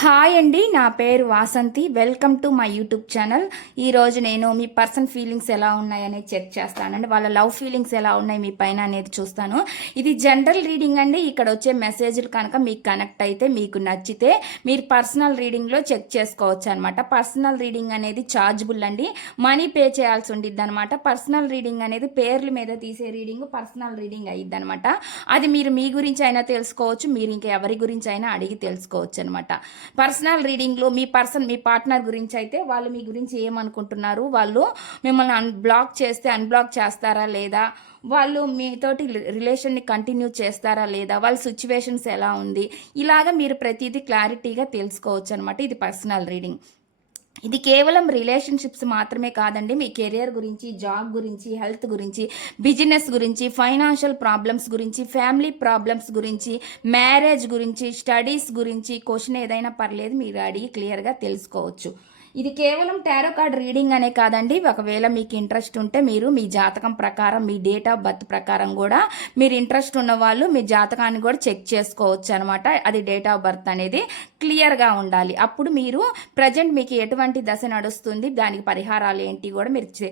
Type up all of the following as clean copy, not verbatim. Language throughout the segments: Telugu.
హాయ్ అండి, నా పేరు Vasanthi. Welcome to my YouTube channel. ఈరోజు నేను మీ పర్సన్ ఫీలింగ్స్ ఎలా ఉన్నాయనేది చెక్ చేస్తానండి. వాళ్ళ లవ్ ఫీలింగ్స్ ఎలా ఉన్నాయి మీ పైన అనేది చూస్తాను. ఇది జనరల్ రీడింగ్ అండి. ఇక్కడ వచ్చే మెసేజ్లు కనుక మీకు కనెక్ట్ అయితే, మీకు నచ్చితే మీరు పర్సనల్ రీడింగ్లో చెక్ చేసుకోవచ్చు అనమాట. పర్సనల్ రీడింగ్ అనేది ఛార్జబుల్ అండి, మనీ పే చేయాల్సి ఉండిద్ది అనమాట. పర్సనల్ రీడింగ్ అనేది పేర్ల మీద తీసే రీడింగ్ పర్సనల్ రీడింగ్ అయ్యిద్ది అనమాట. అది మీరు మీ గురించి అయినా తెలుసుకోవచ్చు, మీరు ఇంకా ఎవరి గురించి అయినా అడిగి తెలుసుకోవచ్చు అనమాట. పర్సనల్ రీడింగ్లో మీ పార్ట్నర్ గురించి అయితే వాళ్ళు మీ గురించి ఏమనుకుంటున్నారు, వాళ్ళు మిమ్మల్ని బ్లాక్ చేస్తే అన్బ్లాక్ చేస్తారా లేదా, వాళ్ళు మీతోటి రిలేషన్ని కంటిన్యూ చేస్తారా లేదా, వాళ్ళ సిచ్యువేషన్స్ ఎలా ఉంది, ఇలాగా మీరు ప్రతిదీ క్లారిటీగా తెలుసుకోవచ్చు అనమాట. ఇది పర్సనల్ రీడింగ్. ఇది కేవలం రిలేషన్షిప్స్ మాత్రమే కాదండి, మీ కెరియర్ గురించి, జాబ్ గురించి, హెల్త్ గురించి, బిజినెస్ గురించి, ఫైనాన్షియల్ ప్రాబ్లమ్స్ గురించి, ఫ్యామిలీ ప్రాబ్లమ్స్ గురించి, మ్యారేజ్ గురించి, స్టడీస్ గురించి, క్వశ్చన్ ఏదైనా పర్లేదు, మీరు అడిగి క్లియర్గా తెలుసుకోవచ్చు. ఇది కేవలం టారో కార్డ్ రీడింగ్ అనే కాదండి. ఒకవేళ మీకు ఇంట్రెస్ట్ ఉంటే మీరు మీ జాతకం ప్రకారం, మీ డేట్ ఆఫ్ బర్త్ ప్రకారం కూడా మీరు ఇంట్రెస్ట్ ఉన్న వాళ్ళు మీ జాతకాన్ని కూడా చెక్ చేసుకోవచ్చు అనమాట. అది డేట్ ఆఫ్ బర్త్ అనేది క్లియర్గా ఉండాలి. అప్పుడు మీరు ప్రజెంట్ మీకు ఎటువంటి దశ నడుస్తుంది, దానికి పరిహారాలు ఏంటి కూడా మీరు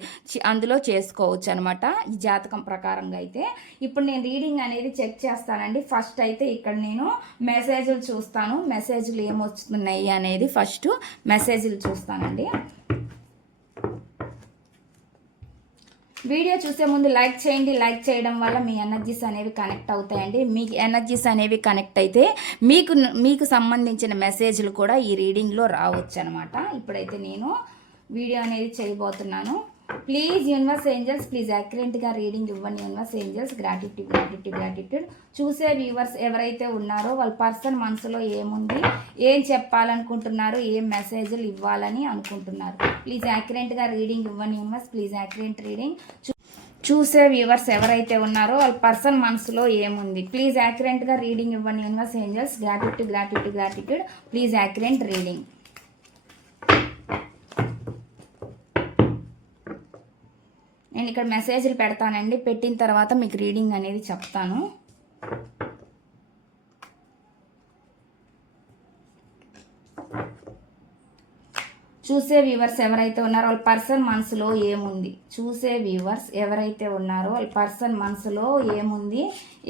అందులో చేసుకోవచ్చు అనమాట, ఈ జాతకం ప్రకారంగా అయితే. ఇప్పుడు నేను రీడింగ్ అనేది చెక్ చేస్తానండి. ఫస్ట్ అయితే ఇక్కడ నేను మెసేజ్లు చూస్తాను, మెసేజ్లు ఏమొస్తున్నాయి అనేది ఫస్ట్ మెసేజ్లు చూస్తానండి. వీడియో చూసే ముందు లైక్ చేయండి. లైక్ చేయడం వల్ల మీ ఎనర్జీస్ అనేవి కనెక్ట్ అవుతాయండి. మీకు ఎనర్జీస్ అనేవి కనెక్ట్ అయితే మీకు సంబంధించిన మెసేజ్లు కూడా ఈ రీడింగ్లో రావచ్చు అనమాట. ఇప్పుడైతే నేను వీడియో అనేది చేయబోతున్నాను. ప్లీజ్ యూనివర్స్ ఏంజల్స్, ప్లీజ్ యాక్యురేట్గా రీడింగ్ ఇవ్వండి universe angels. Gratitude gratitude gratitude. చూసే వ్యూవర్స్ ఎవరైతే ఉన్నారో వాళ్ళ పర్సన్ మనసులో ఏముంది, ఏం చెప్పాలనుకుంటున్నారు, ఏం మెసేజ్లు ఇవ్వాలని అనుకుంటున్నారు, ప్లీజ్ యాక్యురేట్గా రీడింగ్ ఇవ్వండి యూనివర్స్. Please accurate reading. చూసే వ్యూవర్స్ ఎవరైతే ఉన్నారో వాళ్ళ పర్సన్ మనసులో ఏముంది, ప్లీజ్ యాక్యురేట్గా రీడింగ్ ఇవ్వండి universe angels. Gratitude gratitude gratitude. Please accurate reading. నేను ఇక్కడ మెసేజ్లు పెడతానండి, పెట్టిన తర్వాత మీకు రీడింగ్ అనేది చెప్తాను. చూసే వ్యూవర్స్ ఎవరైతే ఉన్నారో వాళ్ళ పర్సన్ మనసులో ఏముంది, చూసే వ్యూవర్స్ ఎవరైతే ఉన్నారో వాళ్ళ పర్సన్ మనసులో ఏముంది,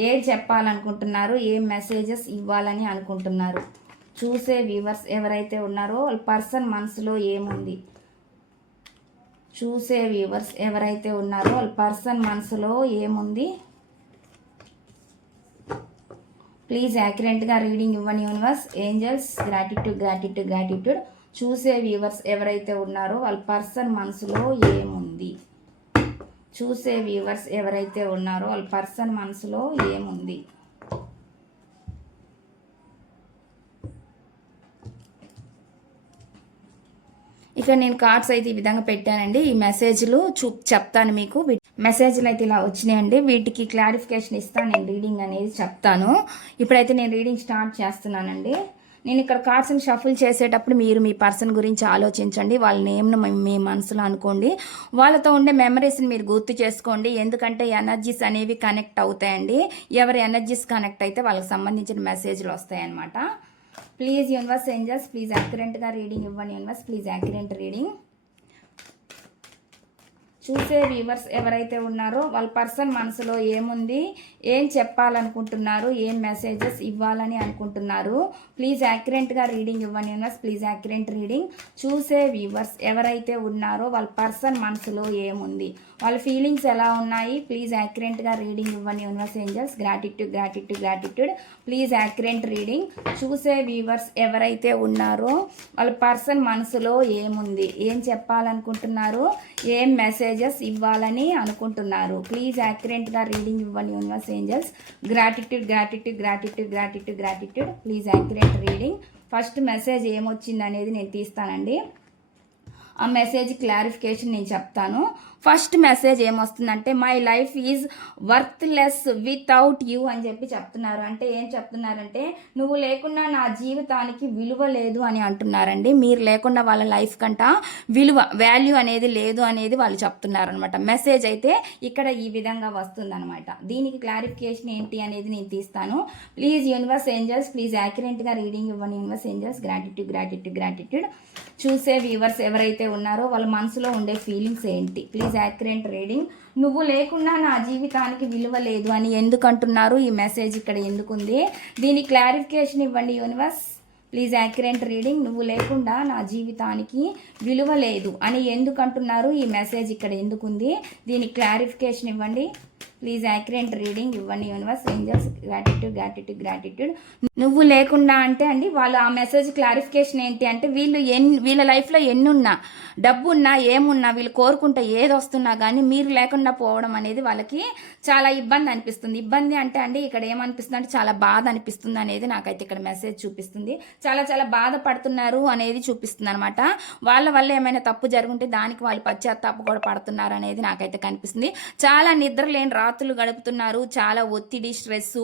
ఏం చెప్పాలనుకుంటున్నారు, ఏం మెసేజెస్ ఇవ్వాలని అనుకుంటున్నారు. చూసే వ్యూవర్స్ ఎవరైతే ఉన్నారో వాళ్ళ పర్సన్ మనసులో ఏముంది, చూసే వ్యూవర్స్ ఎవరైతే ఉన్నారో వాళ్ళ పర్సన్ మనసులో ఏముంది, ప్లీజ్ యాక్యురేట్గా రీడింగ్ ఇవ్వండి universe angels. Gratitude gratitude gratitude. చూసే వ్యూవర్స్ ఎవరైతే ఉన్నారో వాళ్ళ పర్సన్ మనసులో ఏముంది, చూసే వ్యూవర్స్ ఎవరైతే ఉన్నారో వాళ్ళ పర్సన్ మనసులో ఏముంది. ఇక నేను కార్డ్స్ అయితే ఈ విధంగా పెట్టానండి. ఈ మెసేజ్లు చెప్తాను మీకు. మెసేజ్లు అయితే ఇలా వచ్చినాయండి, వీటికి క్లారిఫికేషన్ ఇస్తాను, నేను రీడింగ్ అనేది చెప్తాను. ఇప్పుడైతే నేను రీడింగ్ స్టార్ట్ చేస్తున్నానండి. నేను ఇక్కడ కార్డ్స్ని షఫుల్ చేసేటప్పుడు మీరు మీ పర్సన్ గురించి ఆలోచించండి, వాళ్ళ నేమ్ను మీ మనసులో అనుకోండి, వాళ్ళతో ఉండే మెమరీస్ని మీరు గుర్తు చేసుకోండి. ఎందుకంటే ఎనర్జీస్ అనేవి కనెక్ట్ అవుతాయండి. ఎవరి ఎనర్జీస్ కనెక్ట్ అయితే వాళ్ళకి సంబంధించిన మెసేజ్లు వస్తాయన్నమాట. ప్లీజ్ యూనివర్స్ ఏంజల్స్, ప్లీజ్ యాక్యురేట్గా రీడింగ్ ఇవ్వండి యూనివర్స్. Please accurate reading. చూసే వ్యూవర్స్ ఎవరైతే ఉన్నారో వాళ్ళ పర్సన్ మనసులో ఏముంది, ఏం చెప్పాలనుకుంటున్నారు, ఏం మెసేజెస్ ఇవ్వాలని అనుకుంటున్నారు, ప్లీజ్ యాక్యురేట్గా రీడింగ్ ఇవ్వండి యూనివర్స్. Please accurate reading. చూసే వ్యూవర్స్ ఎవరైతే ఉన్నారో వాళ్ళ పర్సన్ మనసులో ఏముంది, వాళ్ళ ఫీలింగ్స్ ఎలా ఉన్నాయి, ప్లీజ్ యాక్యురేట్గా రీడింగ్ ఇవ్వండి universe angels. Gratitude gratitude gratitude. Please accurate reading. చూసే వ్యూవర్స్ ఎవరైతే ఉన్నారో వాళ్ళ పర్సన్ మనసులో ఏముంది, ఏం చెప్పాలనుకుంటున్నారు, ఏం మెసేజెస్ ఇవ్వాలని అనుకుంటున్నారు, ప్లీజ్ యాక్యురేట్గా రీడింగ్ ఇవ్వండి universe angels. Gratitude gratitude gratitude gratitude gratitude. Please accurate reading. First message ఏమొచ్చింది అనేది నేను తీస్తానండి. ఆ మెసేజ్ క్లారిఫికేషన్ నేను చెప్తాను. ఫస్ట్ మెసేజ్ ఏమొస్తుందంటే my life is worthless without you అని చెప్పి చెప్తున్నారు. అంటే ఏం చెప్తున్నారంటే నువ్వు లేకుండా నా జీవితానికి విలువ లేదు అని అంటున్నారండి. మీరు లేకుండా వాళ్ళ లైఫ్ కంట వాల్యూ అనేది లేదు అనేది వాళ్ళు చెప్తున్నారు అనమాట. మెసేజ్ అయితే ఇక్కడ ఈ విధంగా వస్తుందన్నమాట. దీనికి క్లారిఫికేషన్ ఏంటి అనేది నేను తీస్తాను. ప్లీజ్ యూనివర్స్ ఏంజల్స్, ప్లీజ్ యాక్యురేట్గా రీడింగ్ ఇవ్వండి యూనివర్స్ ఏంజల్స్. గ్రాటిట్యూడ్. చూసే వ్యూవర్స్ ఎవరైతే ఉన్నారో వాళ్ళ మనసులో ఉండే ఫీలింగ్స్ ఏంటి? Please accurate reading. నువ్వు లేకుండా నా జీవితానికి విలువ లేదు అని ఎందుకు అంటున్నారు? ఈ మెసేజ్ ఇక్కడ ఎందుకుంది? దీని క్లారిఫికేషన్ ఇవ్వండి యూనివర్స్. Please accurate reading. నువ్వు లేకుండా నా జీవితానికి విలువ లేదు అని ఎందుకు అంటున్నారు? ఈ మెసేజ్ ఇక్కడ ఎందుకుంది? దీని క్లారిఫికేషన్ ఇవ్వండి. ప్లీజ్ యాక్యురేట్ రీడింగ్ ఇవ్వండి యూనివర్స్ ఏంజల్స్. గ్రాటిట్యూడ్. నువ్వు లేకుండా అంటే అండి వాళ్ళు ఆ మెసేజ్ క్లారిఫికేషన్ ఏంటి అంటే వీళ్ళ లైఫ్లో ఎన్నున్నా, డబ్బు ఉన్నా, ఏమున్నా, వీళ్ళు కోరుకుంటే ఏది వస్తున్నా కానీ మీరు లేకుండా పోవడం అనేది వాళ్ళకి చాలా ఇబ్బంది అనిపిస్తుంది. ఇబ్బంది అంటే అండి ఇక్కడ ఏమనిపిస్తుంది అంటే చాలా బాధ అనిపిస్తుంది అనేది నాకైతే ఇక్కడ మెసేజ్ చూపిస్తుంది. చాలా బాధపడుతున్నారు అనేది చూపిస్తుంది అనమాట. వాళ్ళ వల్ల ఏమైనా తప్పు జరుగుంటే దానికి వాళ్ళు పశ్చాత్తాప కూడా పడుతున్నారు అనేది నాకైతే కనిపిస్తుంది. చాలా నిద్ర లేని రాత్రులు గడుపుతున్నారు. చాలా ఒత్తిడి, స్ట్రెస్,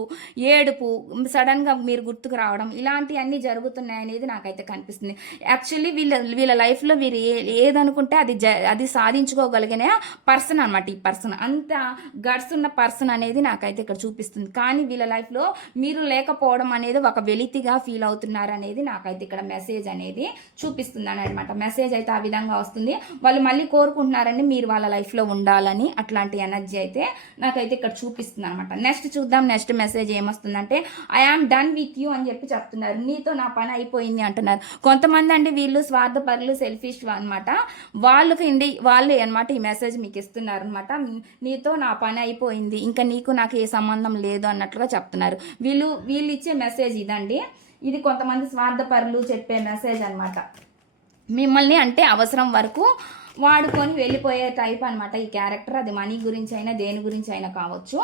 ఏడుపు, సడన్గా మీరు గుర్తుకు రావడం ఇలాంటివన్నీ జరుగుతున్నాయి అనేది నాకైతే కనిపిస్తుంది. యాక్చువల్లీ వీళ్ళ లైఫ్లో వీరు ఏదనుకుంటే అది సాధించుకోగలిగిన పర్సన్ అనమాట. ఈ పర్సన్ అంత గట్స్ ఉన్న పర్సన్ అనేది నాకైతే ఇక్కడ చూపిస్తుంది. కానీ వీళ్ళ లైఫ్లో మీరు లేకపోవడం అనేది ఒక వెలితిగా ఫీల్ అవుతున్నారు అనేది నాకైతే ఇక్కడ మెసేజ్ అనేది చూపిస్తుంది అనమాట. మెసేజ్ అయితే ఆ విధంగా వస్తుంది. వాళ్ళు మళ్ళీ కోరుకుంటున్నారండి మీరు వాళ్ళ లైఫ్లో ఉండాలని. అట్లాంటి ఎనర్జీ అయితే నాకైతే ఇక్కడ చూపిస్తుంది అనమాట. నెక్స్ట్ చూద్దాం. నెక్స్ట్ మెసేజ్ ఏమొస్తుందంటే I am done with you అని చెప్పి చెప్తున్నారు. నీతో నా పని అయిపోయింది అంటున్నారు. కొంతమంది అంటే వీళ్ళు స్వార్థపరులు, సెల్ఫిష్ అనమాట. వాళ్ళే అనమాట ఈ మెసేజ్ మీకు ఇస్తున్నారు అనమాట. నీతో నా పని అయిపోయింది, ఇంకా నీకు నాకు ఏ సంబంధం లేదు అన్నట్లుగా చెప్తున్నారు. వీళ్ళు ఇచ్చే మెసేజ్ ఇదండి. ఇది కొంతమంది స్వార్థపరులు చెప్పే మెసేజ్ అనమాట. మిమ్మల్ని అంటే అవసరం వరకు వాడుకొని వెళ్ళిపోయే టైప్ అనమాట ఈ క్యారెక్టర్. అది మనీ గురించి అయినా దేని గురించి అయినా కావచ్చు.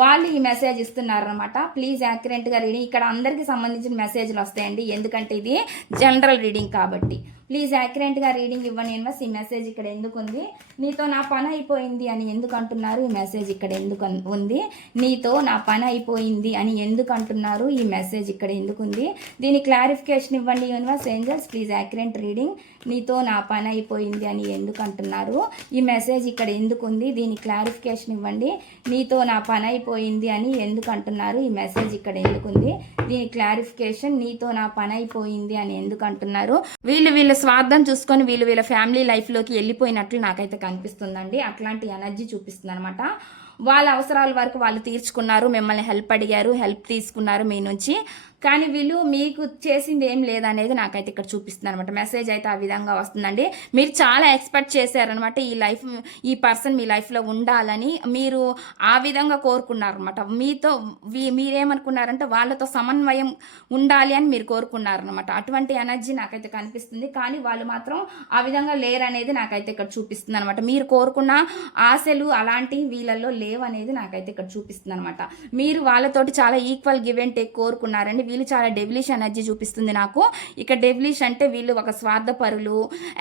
వాళ్ళు ఈ మెసేజ్ ఇస్తున్నారనమాట. ప్లీజ్ యాక్యురేట్గా రీడింగ్. ఇక్కడ అందరికీ సంబంధించిన మెసేజ్లు వస్తాయండి, ఎందుకంటే ఇది జనరల్ రీడింగ్ కాబట్టి. ప్లీజ్ యాక్యురేట్గా రీడింగ్ ఇవ్వండి యూనివర్స్. ఈ మెసేజ్ ఇక్కడ ఎందుకు ఉంది? నీతో నా పని అయిపోయింది అని ఎందుకు అంటున్నారు? ఈ మెసేజ్ ఇక్కడ ఎందుకు ఉంది? నీతో నా పని అయిపోయింది అని ఎందుకు అంటున్నారు? ఈ మెసేజ్ ఇక్కడ ఎందుకు ఉంది? దీని క్లారిఫికేషన్ ఇవ్వండి universe angels. Please accurate reading. నీతో నా పని అయిపోయింది అని ఎందుకు అంటున్నారు? ఈ మెసేజ్ ఇక్కడ ఎందుకు ఉంది? దీని క్లారిఫికేషన్ ఇవ్వండి. నీతో నా పని అయిపోయింది అని ఎందుకు అంటున్నారు? ఈ మెసేజ్ ఇక్కడ ఎందుకు ఉంది? దీని క్లారిఫికేషన్. నీతో నా పని అయిపోయింది అని ఎందుకు అంటున్నారు? వీళ్ళ స్వార్థం చూసుకొని వీళ్ళ ఫ్యామిలీ లైఫ్లోకి వెళ్ళిపోయినట్లు నాకైతే కనిపిస్తుందండి. అట్లాంటి ఎనర్జీ చూపిస్తుంది అనమాట. వాళ్ళ అవసరాల వరకు వాళ్ళు తీర్చుకున్నారు, మిమ్మల్ని హెల్ప్ అడిగారు, హెల్ప్ తీసుకున్నారు మీ నుంచి. కానీ వీళ్ళు మీకు చేసింది ఏం లేదనేది నాకైతే ఇక్కడ చూపిస్తుంది అనమాట. మెసేజ్ అయితే ఆ విధంగా వస్తుందండి. మీరు చాలా ఎక్స్పెక్ట్ చేశారనమాట ఈ పర్సన్ మీ లైఫ్లో ఉండాలని. మీరు ఆ విధంగా కోరుకున్నారనమాట. మీరేమనుకున్నారంటే వాళ్ళతో సమన్వయం ఉండాలి అని మీరు కోరుకున్నారనమాట. అటువంటి ఎనర్జీ నాకైతే కనిపిస్తుంది. కానీ వాళ్ళు మాత్రం ఆ విధంగా లేరనేది నాకైతే ఇక్కడ చూపిస్తుంది అనమాట. మీరు కోరుకున్న ఆశలు అలాంటివి వీళ్ళల్లో లేవనేది నాకైతే ఇక్కడ చూపిస్తుంది అనమాట. మీరు వాళ్ళతోటి చాలా ఈక్వల్ గివ్ అండ్ టేక్ కోరుకున్నారండి. వీళ్ళు చాలా డెవిలిష్ ఎనర్జీ చూపిస్తుంది నాకు. ఇక డెవిలిష్ అంటే వీళ్ళు ఒక స్వార్థపరులు,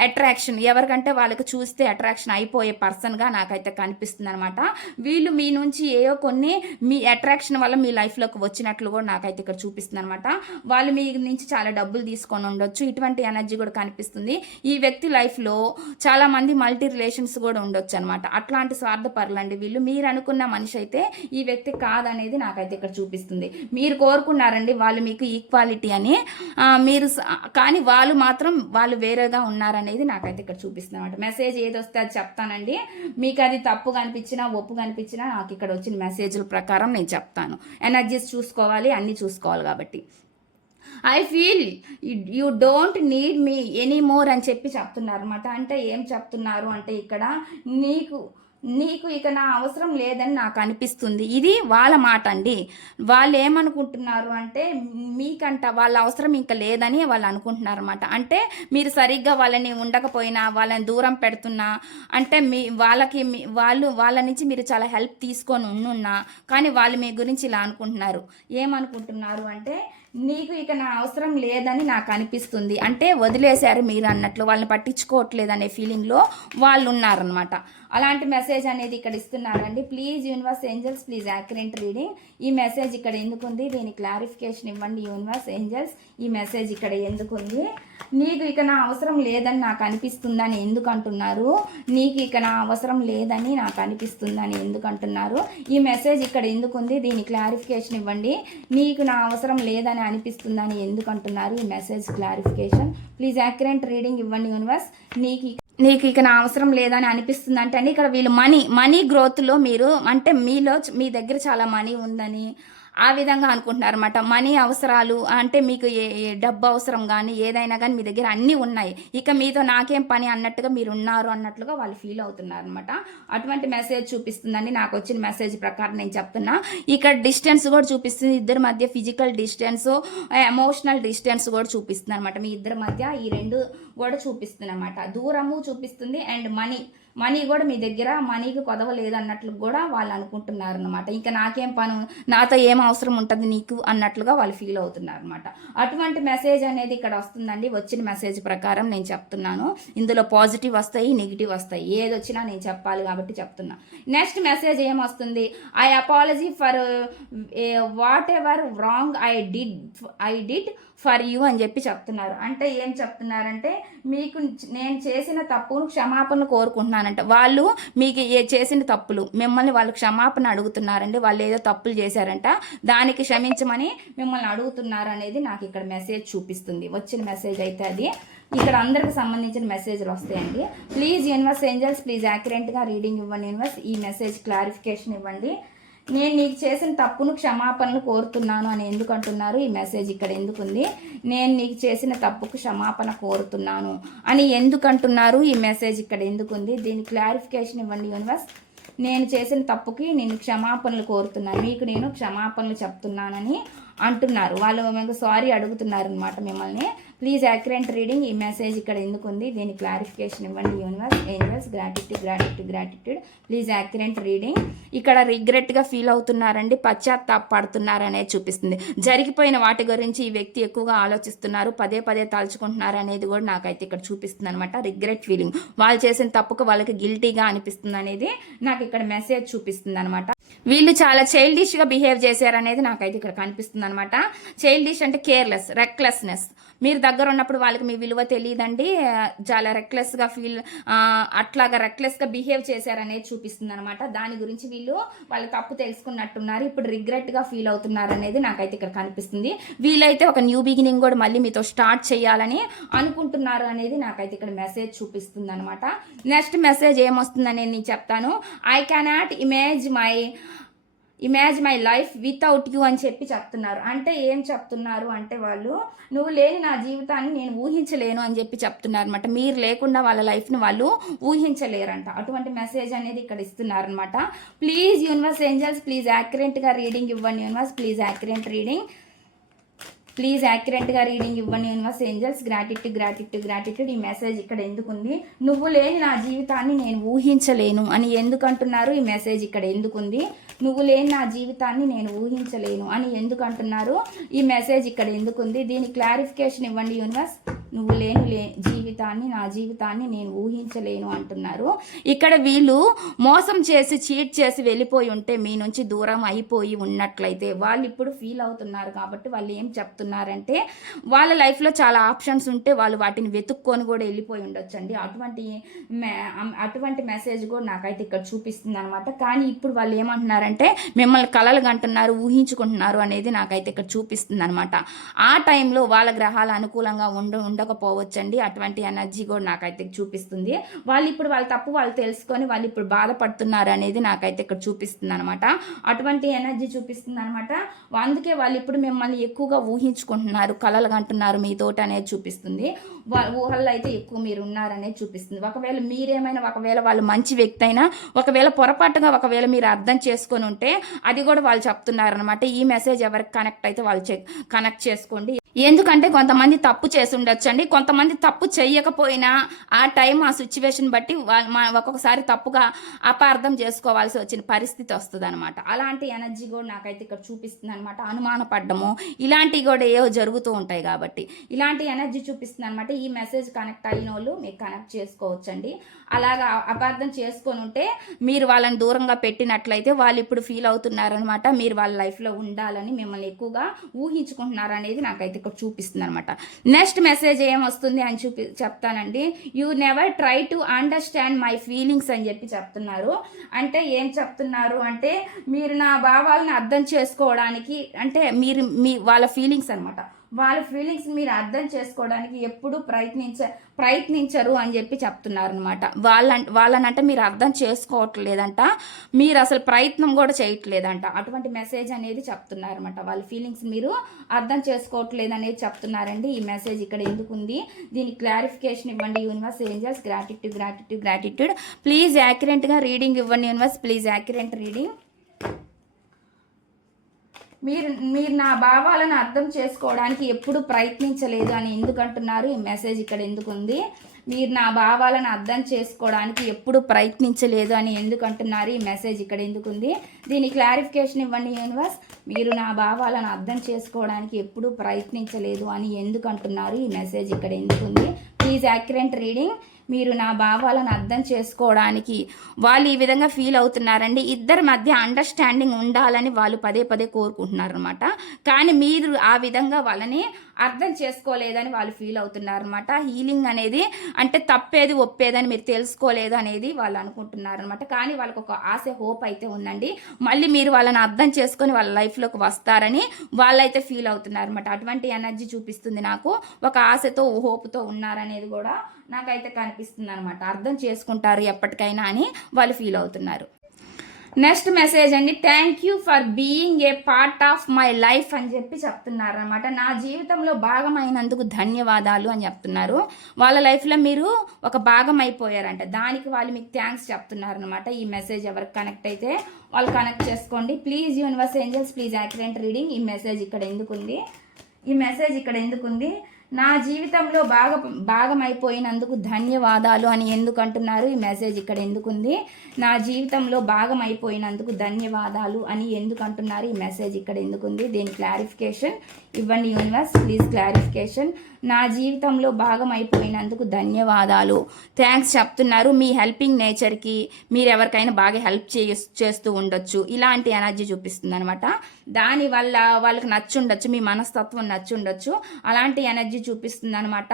అట్రాక్షన్, ఎవరికంటే వాళ్ళకి చూస్తే అట్రాక్షన్ అయిపోయే పర్సన్గా నాకైతే కనిపిస్తుంది అనమాట. వీళ్ళు మీ నుంచి ఏవో కొన్ని మీ అట్రాక్షన్ వల్ల మీ లైఫ్లోకి వచ్చినట్లు కూడా నాకైతే ఇక్కడ చూపిస్తుంది అనమాట. వాళ్ళు మీ నుంచి చాలా డబ్బులు తీసుకొని ఉండొచ్చు. ఇటువంటి ఎనర్జీ కూడా కనిపిస్తుంది. ఈ వ్యక్తి లైఫ్లో చాలామంది మల్టీ రిలేషన్స్ కూడా ఉండొచ్చు అనమాట. అట్లాంటి స్వార్థపరులు అండి వీళ్ళు. మీరు అనుకున్న మనిషి అయితే ఈ వ్యక్తి కాదనేది నాకైతే ఇక్కడ చూపిస్తుంది. మీరు కోరుకున్నారండి వాళ్ళు మీకు ఈక్వాలిటీ అని, కానీ వాళ్ళు వేరేగా ఉన్నారనేది నాకైతే ఇక్కడ చూపిస్తుంది అనమాట. మెసేజ్ ఏది వస్తే అది చెప్తానండి. మీకు అది తప్పు కనిపించినా ఒప్పు కనిపించినా నాకు ఇక్కడ వచ్చిన మెసేజ్ల ప్రకారం నేను చెప్తాను. ఎనర్జీస్ చూసుకోవాలి, అన్నీ చూసుకోవాలి కాబట్టి. I feel you don't need me any more అని చెప్పి చెప్తున్నారు అనమాట. అంటే ఏం చెప్తున్నారు అంటే ఇక్కడ నీకు ఇక నా అవసరం లేదని నాకు అనిపిస్తుంది. ఇది వాళ్ళ మాట అండి. వాళ్ళు ఏమనుకుంటున్నారు అంటే మీకంట వాళ్ళ అవసరం ఇంకా లేదని వాళ్ళు అనుకుంటున్నారు అనమాట. అంటే మీరు సరిగ్గా వాళ్ళని ఉండకపోయినా, వాళ్ళని దూరం పెడుతున్నా, అంటే వాళ్ళ నుంచి మీరు చాలా హెల్ప్ తీసుకొని ఉన్నా, కానీ వాళ్ళు మీ గురించి ఇలా అనుకుంటున్నారు. ఏమనుకుంటున్నారు అంటే నీకు ఇక నా అవసరం లేదని నాకు అనిపిస్తుంది. అంటే వదిలేశారు మీరు అన్నట్లు, వాళ్ళని పట్టించుకోవట్లేదు అనే ఫీలింగ్లో వాళ్ళు ఉన్నారనమాట. అలాంటి మెసేజ్ అనేది ఇక్కడ ఇస్తున్నారండి. Please universe angels please accurate reading. ఈ మెసేజ్ ఇక్కడ ఎందుకుంది, దీని క్లారిఫికేషన్ ఇవ్వండి యూనివర్స్ ఏంజల్స్. ఈ మెసేజ్ ఇక్కడ ఎందుకుంది, నీకు ఇక నా అవసరం లేదని నాకు అనిపిస్తుందని ఎందుకు అంటున్నారు, నీకు ఇక నా అవసరం లేదని నాకు అనిపిస్తుందని ఎందుకు అంటున్నారు, ఈ మెసేజ్ ఇక్కడ ఎందుకుంది, దీని క్లారిఫికేషన్ ఇవ్వండి. నీకు నా అవసరం లేదని అనిపిస్తుందని ఎందుకు అంటున్నారు, ఈ message clarification please accurate reading ఇవ్వండి యూనివర్స్. నీకు ఇక నా అవసరం లేదని అనిపిస్తుంది అంటే అండి, ఇక్కడ వీళ్ళు మనీ గ్రోత్లో మీరు అంటే మీ దగ్గర చాలా మనీ ఉందని ఆ విధంగా అనుకుంటున్నారు అనమాట. మనీ అవసరాలు అంటే మీకు డబ్బు అవసరం కానీ ఏదైనా కానీ మీ దగ్గర అన్నీ ఉన్నాయి, ఇక మీతో నాకేం పని అన్నట్టుగా మీరు ఉన్నారు అన్నట్లుగా వాళ్ళు ఫీల్ అవుతున్నారు అనమాట. అటువంటి మెసేజ్ చూపిస్తుందండి నాకు వచ్చిన మెసేజ్ ప్రకారం నేను చెప్తున్నా. ఇక్కడ డిస్టెన్స్ కూడా చూపిస్తుంది, ఇద్దరి మధ్య ఫిజికల్ డిస్టెన్స్, ఎమోషనల్ డిస్టెన్స్ కూడా చూపిస్తుంది అనమాట. మీ ఇద్దరి మధ్య ఈ రెండు కూడా చూపిస్తుంది అనమాట. దూరము చూపిస్తుంది అండ్ మనీ కూడా మీ దగ్గర మనీకి కొదవలేదు అన్నట్లు కూడా వాళ్ళు అనుకుంటున్నారు అనమాట. ఇంకా నాకేం పని, నాతో ఏం అవసరం ఉంటుంది నీకు అన్నట్లుగా వాళ్ళు ఫీల్ అవుతున్నారు అనమాట. అటువంటి మెసేజ్ అనేది ఇక్కడ వస్తుందండి. వచ్చిన మెసేజ్ ప్రకారం నేను చెప్తున్నాను. ఇందులో పాజిటివ్ వస్తాయి, నెగిటివ్ వస్తాయి, ఏది వచ్చినా నేను చెప్పాలి కాబట్టి చెప్తున్నా. నెక్స్ట్ మెసేజ్ ఏమొస్తుంది, I apology for what ever wrong I did for you అని చెప్పి చెప్తున్నారు. అంటే ఏం చెప్తున్నారంటే, మీకు నేను చేసిన తప్పును క్షమాపణ కోరుకుంటున్నానంట. వాళ్ళు మీకు చేసిన తప్పులు మిమ్మల్ని వాళ్ళు క్షమాపణ అడుగుతున్నారండి. వాళ్ళు ఏదో తప్పులు చేశారంట, దానికి క్షమించమని మిమ్మల్ని అడుగుతున్నారు అనేది నాకు ఇక్కడ మెసేజ్ చూపిస్తుంది. వచ్చిన మెసేజ్ అయితే అది. ఇక్కడ అందరికి సంబంధించిన మెసేజ్లు వస్తాయండి. ప్లీజ్ యూనివర్స్ ఏంజల్స్ ప్లీజ్ యాక్యురేట్గా రీడింగ్ ఇవ్వండి యూనివర్స్. ఈ మెసేజ్ క్లారిఫికేషన్ ఇవ్వండి. నేను నీకు చేసిన తప్పును క్షమాపణలు కోరుతున్నాను అని ఎందుకు అంటున్నారు, ఈ మెసేజ్ ఇక్కడ ఎందుకుంది, నేను నీకు చేసిన తప్పుకు క్షమాపణ కోరుతున్నాను అని ఎందుకు అంటున్నారు, ఈ మెసేజ్ ఇక్కడ ఎందుకుంది, దీని క్లారిఫికేషన్ ఇవ్వండి యూనివర్స్. నేను చేసిన తప్పుకి నేను క్షమాపణలు కోరుతున్నాను, మీకు నేను క్షమాపణలు చెప్తున్నానని అంటున్నారు. వాళ్ళు మీకు సారీ అడుగుతున్నారు అనమాట మిమ్మల్ని. Please accurate reading. ఈ మెసేజ్ ఇక్కడ ఎందుకుంది, దీని క్లారిఫికేషన్ ఇవ్వండి universe angels. Gratitude please accurate reading. ఇక్కడ రిగ్రెట్గా ఫీల్ అవుతున్నారండి, పశ్చాత్తాపడుతున్నారు అనేది చూపిస్తుంది. జరిగిపోయిన వాటి గురించి ఈ వ్యక్తి ఎక్కువగా ఆలోచిస్తున్నారు, పదే తలుచుకుంటున్నారు అనేది కూడా నాకైతే ఇక్కడ చూపిస్తుంది అనమాట. రిగ్రెట్ ఫీలింగ్, వాళ్ళు చేసిన తప్పుకు వాళ్ళకి గిల్టీగా అనిపిస్తుంది అనేది నాకు ఇక్కడ మెసేజ్ చూపిస్తుంది అనమాట. వీళ్ళు చాలా చైల్డిష్గా బిహేవ్ చేశారనేది నాకైతే ఇక్కడ కనిపిస్తుంది అనమాట. చైల్డిష్ అంటే కేర్లెస్, రెక్లెస్నెస్. మీరు దగ్గర ఉన్నప్పుడు వాళ్ళకి మీ విలువ తెలియదండి, చాలా రెక్లెస్గా అట్లాగా రెక్లెస్గా బిహేవ్ చేశారనేది చూపిస్తుంది అనమాట. దాని గురించి వీళ్ళు వాళ్ళ తప్పు తెలుసుకున్నట్టున్నారు, ఇప్పుడు రిగ్రెట్గా ఫీల్ అవుతున్నారు అనేది నాకైతే ఇక్కడ కనిపిస్తుంది. వీళ్ళైతే ఒక న్యూ బిగినింగ్ కూడా మళ్ళీ మీతో స్టార్ట్ చేయాలని అనుకుంటున్నారు అనేది నాకైతే ఇక్కడ మెసేజ్ చూపిస్తుంది అనమాట. నెక్స్ట్ మెసేజ్ ఏమొస్తుందనేది నేను చెప్తాను. I cannot ఇమాజ్ my life without you అని చెప్పి చెప్తున్నారు. అంటే ఏం చెప్తున్నారు అంటే, వాళ్ళు నువ్వు లేని నా జీవితాన్ని నేను ఊహించలేను అని చెప్పి చెప్తున్నారు అనమాట. మీరు లేకుండా వాళ్ళ లైఫ్ని వాళ్ళు ఊహించలేరంట. అటువంటి మెసేజ్ అనేది ఇక్కడ ఇస్తున్నారనమాట. ప్లీజ్ యూనివర్స్ ఏంజల్స్ ప్లీజ్ యాక్యురేట్గా రీడింగ్ ఇవ్వండి universe. Please accurate reading. Please యాక్యురేట్గా రీడింగ్ ఇవ్వండి యూనివర్స్ ఏంజల్స్. గ్రాటిట్యూడ్. ఈ మెసేజ్ ఇక్కడ ఎందుకుంది, నువ్వు లేని నా జీవితాన్ని నేను ఊహించలేను అని ఎందుకు అంటున్నారు, ఈ మెసేజ్ ఇక్కడ ఎందుకుంది, నువ్వు లేని నా జీవితాన్ని నేను ఊహించలేను అని ఎందుకు అంటున్నారు, ఈ మెసేజ్ ఇక్కడ ఎందుకుంది, దీని క్లారిఫికేషన్ ఇవ్వండి యూనివర్స్. నువ్వు లేని నా జీవితాన్ని నేను ఊహించలేను అంటున్నారు. ఇక్కడ వీళ్ళు మోసం చేసి చీట్ చేసి వెళ్ళిపోయి ఉంటే, మీ నుంచి దూరం అయిపోయి ఉన్నట్లయితే వాళ్ళు ఇప్పుడు ఫీల్ అవుతున్నారు. కాబట్టి వాళ్ళు ఏం చెప్తున్నారంటే, వాళ్ళ లైఫ్లో చాలా ఆప్షన్స్ ఉంటే వాళ్ళు వాటిని వెతుక్కొని కూడా వెళ్ళిపోయి ఉండొచ్చండి. అటువంటి మెసేజ్ కూడా నాకైతే ఇక్కడ చూపిస్తుంది అనమాట. కానీ ఇప్పుడు వాళ్ళు ఏమంటున్నారంటే, మిమ్మల్ని కలలు కంటున్నారు, ఊహించుకుంటున్నారు అనేది నాకైతే ఇక్కడ చూపిస్తుంది అనమాట. ఆ టైంలో వాళ్ళ గ్రహాలు అనుకూలంగా ఉండకపోవచ్చండి. అటువంటి ఎనర్జీ కూడా నాకైతే చూపిస్తుంది. వాళ్ళ తప్పు వాళ్ళు తెలుసుకొని వాళ్ళు ఇప్పుడు బాధపడుతున్నారు అనేది నాకైతే ఇక్కడ చూపిస్తుంది అనమాట. అటువంటి ఎనర్జీ చూపిస్తుంది అనమాట. అందుకే వాళ్ళు ఇప్పుడు మిమ్మల్ని ఎక్కువగా ఊహించుకుంటున్నారు, కలలు కంటున్నారు మీతోటి అనేది చూపిస్తుంది. ఊహల్లో అయితే ఎక్కువ మీరు ఉన్నారనేది చూపిస్తుంది. ఒకవేళ వాళ్ళు మంచి వ్యక్తి అయినా, ఒకవేళ పొరపాటుగా మీరు అర్థం చేసుకొని ఉంటే అది కూడా వాళ్ళు చెప్తున్నారు అనమాట. ఈ మెసేజ్ ఎవరికి కనెక్ట్ అయితే వాళ్ళు కనెక్ట్ చేసుకోండి. ఎందుకంటే కొంతమంది తప్పు చేసి ఉండొచ్చండి. కొంతమంది తప్పు చెయ్యకపోయినా ఆ టైం, ఆ సిచ్యువేషన్ బట్టి ఒక్కొక్కసారి తప్పుగా అపార్థం చేసుకోవాల్సి వచ్చిన పరిస్థితి వస్తదనమాట. అలాంటి ఎనర్జీ కూడా నాకైతే ఇక్కడ చూపిస్తుందనమాట. అనుమాన పడ్డము ఇలాంటివి కూడా ఏవో జరుగుతూ ఉంటాయి కాబట్టి ఇలాంటి ఎనర్జీ చూపిస్తుందనమాట. ఈ మెసేజ్ కనెక్ట్ అయినోళ్ళు మీకు కనెక్ట్ చేసుకోవచ్చండి. అలాగా అపార్థం చేసుకొని ఉంటే మీరు వాళ్ళని దూరంగా పెట్టినట్లయితే వాళ్ళు ఇప్పుడు ఫీల్ అవుతున్నారనమాట. మీరు వాళ్ళ లైఫ్లో ఉండాలని మిమ్మల్ని ఎక్కువగా ఊహించుకుంటున్నారు అనేది నాకైతే ఇక్కడ చూపిస్తుంది అనమాట. నెక్స్ట్ మెసేజ్ ఏమొస్తుంది అని చెప్తానండి. You never try to understand my feelings అని చెప్పి చెప్తున్నారు. అంటే ఏం చెప్తున్నారు అంటే మీరు నా భావాలను అర్థం చేసుకోవడానికి, అంటే మీరు వాళ్ళ ఫీలింగ్స్ అనమాట, వాళ్ళ ఫీలింగ్స్ మీరు అర్థం చేసుకోవడానికి ఎప్పుడు ప్రయత్నించరు అని చెప్పి చెప్తున్నారు అనమాట. వాళ్ళనంటే మీరు అర్థం చేసుకోవట్లేదంట, మీరు అసలు ప్రయత్నం కూడా చేయట్లేదంట. అటువంటి మెసేజ్ అనేది చెప్తున్నారు అనమాట. వాళ్ళ ఫీలింగ్స్ మీరు అర్థం చేసుకోవట్లేదు అనేది చెప్తున్నారండి. ఈ మెసేజ్ ఇక్కడ ఎందుకు ఉంది, దీనికి క్లారిఫికేషన్ ఇవ్వండి universe, angels. Gratitude gratitude gratitude. Please యాక్యురేట్గా రీడింగ్ ఇవ్వండి యూనివర్స్, ప్లీజ్ యాక్యురేట్ రీడింగ్. మీరు నా భావాలను అర్థం చేసుకోవడానికి ఎప్పుడు ప్రయత్నించలేదు అని ఎందుకంటున్నారు. ఈ మెసేజ్ ఇక్కడ ఎందుకు ఉంది. మీరు నా భావాలను అర్థం చేసుకోవడానికి ఎప్పుడు ప్రయత్నించలేదు అని ఎందుకంటున్నారు. ఈ మెసేజ్ ఇక్కడ ఎందుకు ఉంది. దీని క్లారిఫికేషన్ ఇవ్వండి యూనివర్స్. మీరు నా భావాలను అర్థం చేసుకోవడానికి ఎప్పుడు ప్రయత్నించలేదు అని ఎందుకంటున్నారు. ఈ మెసేజ్ ఇక్కడ ఎందుకు ఉంది. Please accurate reading. మీరు నా భావాలను అర్థం చేసుకోవడానికి వాళ్ళు ఈ విధంగా ఫీల్ అవుతున్నారండి. ఇద్దరి మధ్య అండర్స్టాండింగ్ ఉండాలని వాళ్ళు పదే పదే కోరుకుంటున్నారు అనమాట. కానీ మీరు ఆ విధంగా వాళ్ళని అర్థం చేసుకోలేదని వాళ్ళు ఫీల్ అవుతున్నారు అనమాట. హీలింగ్ అనేది అంటే తప్పేది ఒప్పేదని మీరు తెలుసుకోలేదు అనేది వాళ్ళు అనుకుంటున్నారు అనమాట. కానీ వాళ్ళకి ఒక ఆశ, హోప్ అయితే ఉందండి. మళ్ళీ మీరు వాళ్ళని అర్థం చేసుకొని వాళ్ళ లైఫ్లోకి వస్తారని వాళ్ళైతే ఫీల్ అవుతున్నారు అనమాట. అటువంటి ఎనర్జీ చూపిస్తుంది నాకు. ఒక ఆశతో, హోప్తో ఉన్నారనేది కూడా నాకైతే కనిపిస్తుంది అనమాట. అర్థం చేసుకుంటారు ఎప్పటికైనా అని వాళ్ళు ఫీల్ అవుతున్నారు. నెక్స్ట్ మెసేజ్ అండి. Thank you for being a part of my life అని చెప్పి చెప్తున్నారు అనమాట. నా జీవితంలో భాగమైనందుకు ధన్యవాదాలు అని చెప్తున్నారు. వాళ్ళ లైఫ్లో మీరు ఒక భాగం అయిపోయారంట, దానికి వాళ్ళు మీకు థ్యాంక్స్ చెప్తున్నారు అనమాట. ఈ మెసేజ్ ఎవరికి కనెక్ట్ అయితే వాళ్ళు కనెక్ట్ చేసుకోండి. Please universe angels, please accurate reading. ఈ మెసేజ్ ఇక్కడ ఎందుకుంది, ఈ మెసేజ్ ఇక్కడ ఎందుకుంది. నా జీవితంలో భాగమైపోయినందుకు ధన్యవాదాలు అని ఎందుకు అంటున్నారు. ఈ మెసేజ్ ఇక్కడ ఎందుకుంది. నా జీవితంలో భాగమైపోయినందుకు ధన్యవాదాలు అని ఎందుకు అంటున్నారు. ఈ మెసేజ్ ఇక్కడ ఎందుకుంది. దీని క్లారిఫికేషన్ ఇవ్వండి యూనివర్స్, ప్లీజ్ క్లారిఫికేషన్. నా జీవితంలో భాగమైపోయినందుకు ధన్యవాదాలు, థ్యాంక్స్ చెప్తున్నారు. మీ హెల్పింగ్ నేచర్కి మీరు ఎవరికైనా బాగా హెల్ప్ చేస్తూ ఉండొచ్చు. ఇలాంటి ఎనర్జీ చూపిస్తుంది అనమాట. దానివల్ల వాళ్ళకి నచ్చుండొచ్చు, మీ మనస్తత్వం నచ్చుండొచ్చు. అలాంటి ఎనర్జీ చూపిస్తుంది అనమాట.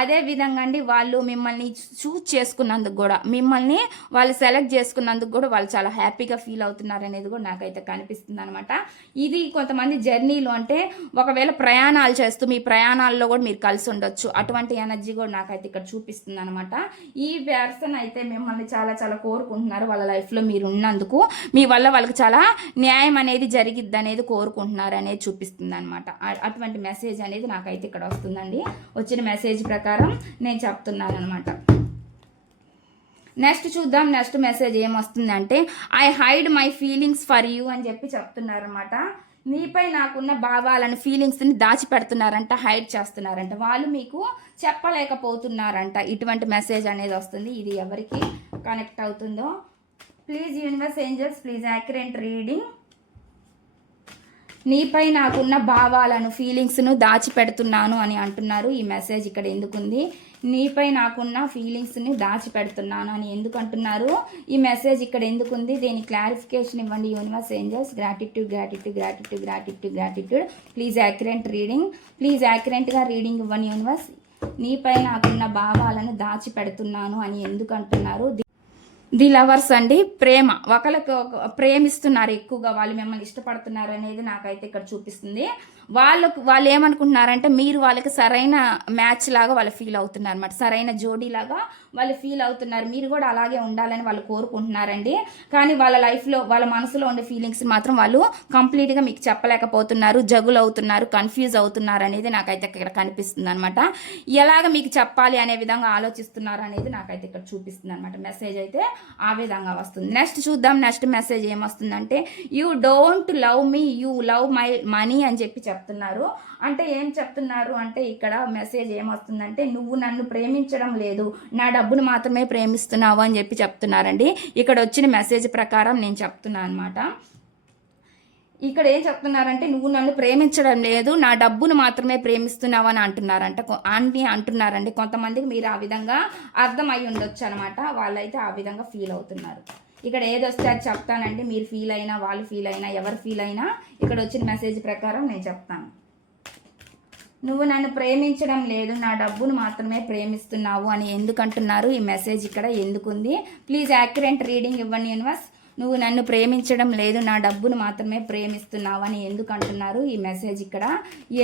అదేవిధంగా అండి, వాళ్ళు మిమ్మల్ని చూస్ చేసుకున్నందుకు కూడా, మిమ్మల్ని వాళ్ళు సెలెక్ట్ చేసుకున్నందుకు కూడా వాళ్ళు చాలా హ్యాపీగా ఫీల్ అవుతున్నారు అనేది కూడా నాకైతే కనిపిస్తుంది అనమాట. ఇది కొంతమంది జర్నీలో అంటే ఒకవేళ ప్రయాణాలు చేస్తూ మీ ప్రయాణాల్లో కూడా మీరు కలిసి ఉండొచ్చు. అటువంటి ఎనర్జీ కూడా నాకైతే ఇక్కడ చూపిస్తుంది అనమాట. ఈ పర్సన్ అయితే మిమ్మల్ని చాలా చాలా కోరుకుంటున్నారు. వాళ్ళ లైఫ్లో మీరు ఉన్నందుకు మీ వల్ల వాళ్ళకి చాలా న్యాయం అనేది జరిగిద్ది అనేది కోరుకుంటున్నారు అనేది చూపిస్తుంది అనమాట. అటువంటి మెసేజ్ అనేది నాకైతే ఇక్కడ వస్తుందండి. వచ్చిన మెసేజ్ ప్రకారం నేను చెప్తున్నాను అనమాట. నెక్స్ట్ చూద్దాం. నెక్స్ట్ మెసేజ్ ఏమొస్తుందంటే, I hide my feelings for you అని చెప్పి చెప్తున్నారనమాట. నీపై నాకున్న భావాలను, ఫీలింగ్స్ని దాచిపెడుతున్నారంట, హైడ్ చేస్తున్నారంట. వాళ్ళు మీకు చెప్పలేకపోతున్నారంట. ఇటువంటి మెసేజ్ అనేది వస్తుంది. ఇది ఎవరికి కనెక్ట్ అవుతుందో please universe angels, please accurate reading. నీపై నాకున్న భావాలను, ఫీలింగ్స్ను దాచిపెడుతున్నాను అని అంటున్నారు. ఈ మెసేజ్ ఇక్కడ ఎందుకుంది. నీపై నాకున్న ఫీలింగ్స్ని దాచిపెడుతున్నాను అని ఎందుకు అంటున్నారు. ఈ మెసేజ్ ఇక్కడ ఎందుకుంది. దీని క్లారిఫికేషన్ ఇవ్వండి universe angels. Gratitude gratitude gratitude gratitude gratitude. Please accurate reading, please యాక్యురేట్గా రీడింగ్ ఇవ్వండి యూనివర్స్. నీపై నాకున్న భావాలను దాచిపెడుతున్నాను అని ఎందుకు అంటున్నారు. ది లవర్స్ అండి, ప్రేమ, ఒకరికి ప్రేమిస్తున్నారు ఎక్కువగా, వాళ్ళు మిమ్మల్ని ఇష్టపడుతున్నారు అనేది నాకైతే ఇక్కడ చూపిస్తుంది. వాళ్ళు ఏమనుకుంటున్నారంటే మీరు వాళ్ళకి సరైన మ్యాచ్ లాగా వాళ్ళు ఫీల్ అవుతున్నారు అనమాట, సరైన జోడీ లాగా వాళ్ళు ఫీల్ అవుతున్నారు. మీరు కూడా అలాగే ఉండాలని వాళ్ళు కోరుకుంటున్నారండి. కానీ వాళ్ళ లైఫ్లో, వాళ్ళ మనసులో ఉండే ఫీలింగ్స్ మాత్రం వాళ్ళు కంప్లీట్గా మీకు చెప్పలేకపోతున్నారు, జగులు అవుతున్నారు, కన్ఫ్యూజ్ అవుతున్నారు అనేది నాకైతే ఇక్కడ కనిపిస్తుంది అనమాట. ఎలాగ మీకు చెప్పాలి అనే విధంగా ఆలోచిస్తున్నారు అనేది నాకైతే ఇక్కడ చూపిస్తుంది అనమాట. మెసేజ్ అయితే ఆ విధంగా వస్తుంది. నెక్స్ట్ చూద్దాం. నెక్స్ట్ మెసేజ్ ఏమొస్తుందంటే, you don't love me, you love my money అని చెప్పి చెప్తున్నారు. అంటే ఏం చెప్తున్నారు అంటే ఇక్కడ మెసేజ్ ఏమొస్తుందంటే నువ్వు నన్ను ప్రేమించడం లేదు, నా డబ్బును మాత్రమే ప్రేమిస్తున్నావు అని చెప్పి చెప్తున్నారండి. ఇక్కడ వచ్చిన మెసేజ్ ప్రకారం నేను చెప్తున్నాను అనమాట. ఇక్కడ ఏం చెప్తున్నారంటే నువ్వు నన్ను ప్రేమించడం లేదు, నా డబ్బును మాత్రమే ప్రేమిస్తున్నావు అని అంటున్నారండి. కొంతమందికి మీరు ఆ విధంగా అర్థం అయి ఉండొచ్చు అనమాట. వాళ్ళైతే ఆ విధంగా ఫీల్ అవుతున్నారు. ఇక్కడ ఏదొస్తే అది చెప్తానండి. మీరు ఫీల్ అయినా, వాళ్ళు ఫీల్ అయినా, ఎవరు ఫీల్ అయినా ఇక్కడ వచ్చిన మెసేజ్ ప్రకారం నేను చెప్తాను. నువ్వు నన్ను ప్రేమించడం లేదు, నా డబ్బును మాత్రమే ప్రేమిస్తున్నావు అని ఎందుకంటున్నారు? ఈ మెసేజ్ ఇక్కడ ఎందుకుంది? ప్లీజ్ యాక్యురేట్ రీడింగ్ ఇవ్వండి యూనివర్స్. నువ్వు నన్ను ప్రేమించడం లేదు, నా డబ్బును మాత్రమే ప్రేమిస్తున్నావు అని ఎందుకు అంటున్నారు? ఈ మెసేజ్ ఇక్కడ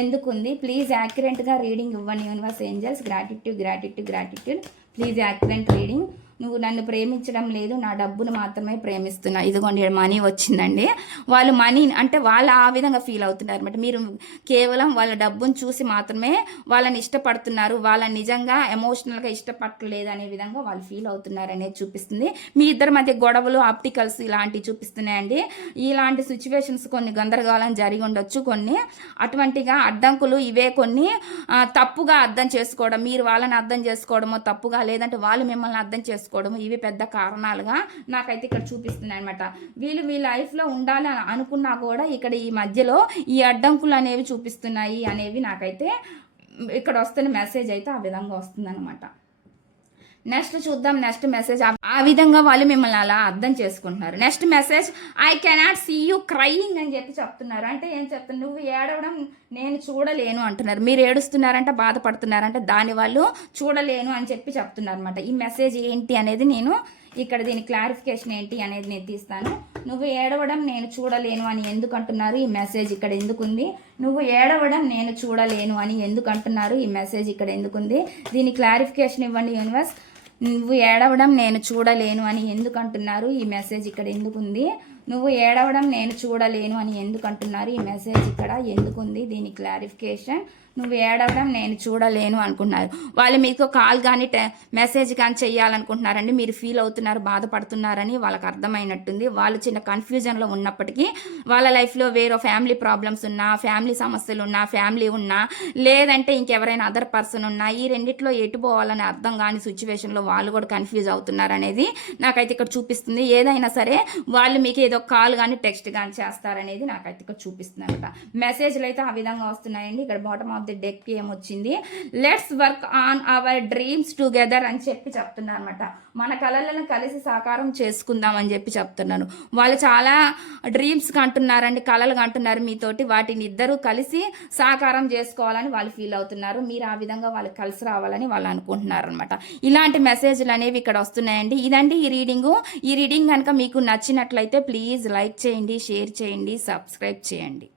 ఎందుకుంది? ప్లీజ్ యాక్యురేట్గా రీడింగ్ ఇవ్వండి universe angels. Gratitude. Please accurate reading. నువ్వు నన్ను ప్రేమించడం లేదు, నా డబ్బును మాత్రమే ప్రేమిస్తున్నా. ఇదిగోండి మనీ వచ్చిందండి. వాళ్ళు మనీ అంటే వాళ్ళు ఆ విధంగా ఫీల్ అవుతున్నారు అనమాట. మీరు కేవలం వాళ్ళ డబ్బును చూసి మాత్రమే వాళ్ళని ఇష్టపడుతున్నారు, వాళ్ళని నిజంగా ఎమోషనల్గా ఇష్టపడలేదు అనే విధంగా వాళ్ళు ఫీల్ అవుతున్నారు అనేది చూపిస్తుంది. మీ ఇద్దరి మధ్య గొడవలు, ఆప్టికల్స్ ఇలాంటివి చూపిస్తున్నాయండి. ఇలాంటి సిచ్యువేషన్స్ కొన్ని గందరగోళం జరిగి ఉండొచ్చు, కొన్ని అటువంటిగా అడ్డంకులు ఇవే, కొన్ని తప్పుగా అర్థం చేసుకోవడం, మీరు వాళ్ళని అర్థం చేసుకోవడమో తప్పుగా, లేదంటే వాళ్ళు మిమ్మల్ని అర్థం చేసుకోవడం, ఇవి పెద్ద కారణాలుగా నాకైతే ఇక్కడ చూపిస్తున్నాయి అనమాట. వీళ్ళు మీ లైఫ్లో ఉండాలి అనుకున్నా కూడా ఇక్కడ ఈ మధ్యలో ఈ అడ్డంకులు అనేవి చూపిస్తున్నాయి అనేవి నాకైతే ఇక్కడ వస్తున్న మెసేజ్ అయితే ఆ విధంగా వస్తుంది అనమాట. నెక్స్ట్ చూద్దాం. నెక్స్ట్ మెసేజ్ ఆ విధంగా వాళ్ళు మిమ్మల్ని అలా అర్థం చేసుకుంటున్నారు. Next message I cannot see you crying అని చెప్పి చెప్తున్నారు. అంటే ఏం చెప్తున్నారు? నువ్వు ఏడవడం నేను చూడలేను అంటున్నారు. మీరు ఏడుస్తున్నారంటే, బాధపడుతున్నారంటే దాని వాళ్ళు చూడలేను అని చెప్పి చెప్తున్నారు అనమాట. ఈ మెసేజ్ ఏంటి అనేది నేను ఇక్కడ దీని క్లారిఫికేషన్ ఏంటి అనేది నేను తీస్తాను. నువ్వు ఏడవడం నేను చూడలేను అని ఎందుకు అంటున్నారు? ఈ మెసేజ్ ఇక్కడ ఎందుకుంది? నువ్వు ఏడవడం నేను చూడలేను అని ఎందుకు అంటున్నారు? ఈ మెసేజ్ ఇక్కడ ఎందుకుంది? దీని క్లారిఫికేషన్ ఇవ్వండి యూనివర్స్. నువ్వు ఏడవడం నేను చూడలేను అని ఎందుకు అంటున్నారు? ఈ మెసేజ్ ఇక్కడ ఎందుకుంది? నువ్వు ఏడవడం నేను చూడలేను అని ఎందుకు అంటున్నారు? ఈ మెసేజ్ ఇక్కడ ఎందుకుంది? దీని క్లారిఫికేషన్. నువ్వు ఏడవడం నేను చూడలేను అనుకుంటున్నారు. వాళ్ళు మీకు కాల్ కానీ మెసేజ్ కానీ చెయ్యాలనుకుంటున్నారండి. మీరు ఫీల్ అవుతున్నారు, బాధపడుతున్నారని వాళ్ళకి అర్థమైనట్టుంది. వాళ్ళు చిన్న కన్ఫ్యూజన్లో ఉన్నప్పటికీ వాళ్ళ లైఫ్లో వేరే ఫ్యామిలీ ప్రాబ్లమ్స్ ఉన్నా, ఫ్యామిలీ సమస్యలు ఉన్నా, ఫ్యామిలీ ఉన్నా, లేదంటే ఇంకెవరైనా అదర్ పర్సన్ ఉన్నా, ఈ రెండిట్లో ఎటు పోవాలని అర్థం కాని సిచ్యువేషన్లో వాళ్ళు కూడా కన్ఫ్యూజ్ అవుతున్నారు అనేది నాకైతే ఇక్కడ చూపిస్తుంది. ఏదైనా సరే వాళ్ళు మీకు ఏదో కాల్ కానీ టెక్స్ట్ కానీ చేస్తారనేది నాకైతే ఇక్కడ చూపిస్తుంది అనమాట. మెసేజ్లు అయితే ఆ విధంగా వస్తున్నాయండి. ఇక్కడ బాటమ్ ఆఫ్ ది డెక్ ఏమొచ్చింది? Let's work on hour dreams together అని చెప్పి చెప్తున్నారు అనమాట. మన కళలను కలిసి సాకారం చేసుకుందాం అని చెప్పి చెప్తున్నాను. వాళ్ళు చాలా డ్రీమ్స్ కంటున్నారండి, కళలు కంటున్నారు మీతోటి. వాటిని ఇద్దరు కలిసి సాకారం చేసుకోవాలని వాళ్ళు ఫీల్ అవుతున్నారు. మీరు ఆ విధంగా వాళ్ళకి కలిసి రావాలని వాళ్ళు అనుకుంటున్నారు అనమాట. ఇలాంటి మెసేజ్లు అనేవి ఇక్కడ వస్తున్నాయండి. ఇదండి ఈ రీడింగు. ఈ రీడింగ్ కనుక మీకు నచ్చినట్లయితే ప్లీజ్ లైక్ చేయండి, షేర్ చేయండి, సబ్స్క్రైబ్ చేయండి.